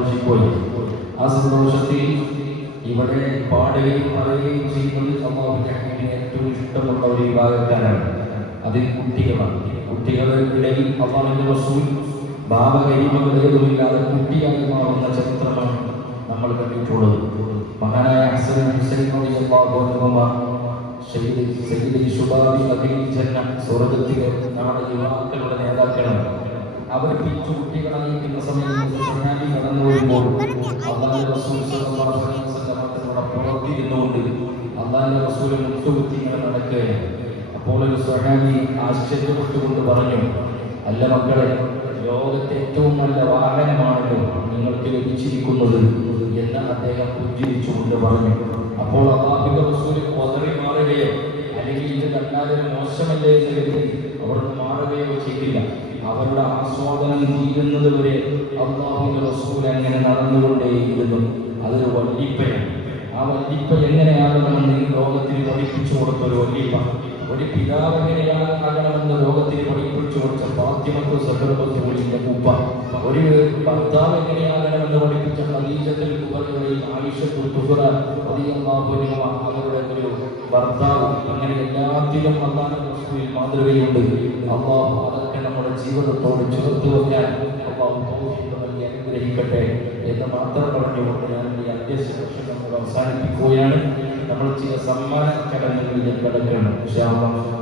സന്തോഷിപ്പോയി. ആ സന്തോഷത്തിൽ ഇവിടെ പാടുകയും പറയുകയും ചെയ്യുന്നത് അല്ലാഹുവിന്റെ ഹബീബിന് ഏറ്റവും ഇഷ്ടമുള്ള ഒരു വിഭാഗക്കാരാണ്. അതിൽ കുട്ടികളാണ്. കുട്ടികളുടെ ഇടയിൽ അല്ലാഹുവിന്റെ റസൂൽ ഭാവകരിമകളേതുമില്ലാതെ കുട്ടിയായി മാറുന്ന ചരിത്രമാണ് നമ്മൾ കണ്ടിട്ടുള്ളത്. മഹാനായ ഹസൻ ഹുസൈൻ റളിയല്ലാഹു അൻഹുമാ സ്വർഗത്തിലെ നാളെ യുവാക്കളുടെ നേതാക്കളാണ്. അവർ പിച്ചു കുട്ടികളായിരിക്കുന്ന സമയത്ത് കടന്നു വരുമ്പോൾ അല്ലാഹുവിന്റെ റസൂൽ സ്വല്ലല്ലാഹു അലൈഹി വസല്ലം പുറത്തിരുന്നുകൊണ്ട് അല്ലാഹുവിന്റെ റസൂൽ മുട്ടുകുത്തി ഇങ്ങനെ നടക്കുകയാണ്. അപ്പോൾ ഒരു സ്വഹാബി ആശ്ചര്യപ്പെട്ടുകൊണ്ട് പറഞ്ഞു, അല്ല മക്കളെ, ലോകത്തെ ഏറ്റവും നല്ല വാഹനമാണല്ലോ നിങ്ങൾക്ക് ലഭിച്ചിരിക്കുന്നത് എന്ന് അദ്ദേഹം പുഞ്ചിരിച്ചുകൊണ്ട് പറഞ്ഞു. അപ്പോൾ അല്ലാഹുവിന്റെ റസൂൽ പതറി മാറുകയോ അല്ലെങ്കിൽ ഇത് കണ്ടാലൊരു മോശമല്ലേ എന്ന് കരുതി അവിടുന്ന് മാറുകയോ ചെയ്തില്ല. അവരുടെ ആസ്വാദനം തീരുന്നത് വരെ അല്ലാഹുവിന്റെ റസൂൽ അങ്ങനെ നടന്നുകൊണ്ടേയിരുന്നു. അതൊരു വല്ലിപ്പയാണ്. ആ വല്ലിപ്പ എങ്ങനെയാകണമെന്ന് ലോകത്തിന് പഠിപ്പിച്ചു കൊടുത്ത ഒരു വല്ലിപ്പ, ഒരു പിതാവ് എങ്ങനെയാകണമെന്ന് ലോകത്തിന് പഠിപ്പിച്ചു കൊടുത്ത ഫാത്തിമത്തു സഹറത്തുലിന്റെ ഉപ്പ, ഒരു ഭർത്താവ് എങ്ങനെയാകണമെന്ന് പഠിപ്പിച്ച ഖദീജത്തുൽ കുബറയിൽ ആയിഷത്തുൽ കുബ്ര റളിയല്ലാഹു അൻഹ അവരുടെ ഒരു ഭർത്താവ്. അങ്ങനെ എല്ലാത്തിലും അല്ലാഹുവിന്റെ റസൂലിൽ മാതൃകയുണ്ട്. അല്ലാഹു അതൊക്കെ നമ്മുടെ ജീവിതത്തോട് ചേർത്ത് വെക്കാൻ അല്ലാഹു തൗഫീഖ് നൽകി അനുഗ്രഹിക്കട്ടെ എന്ന് മാത്രം പറഞ്ഞുകൊണ്ട് ഞാൻ ഈ അധ്യക്ഷ അവസാനിപ്പിക്കുകയാണ്. നമ്മൾ ചില സമ്മാന ചടങ്ങുകളിൽ കിടക്കണം. ഇൻഷാ അല്ലാഹ്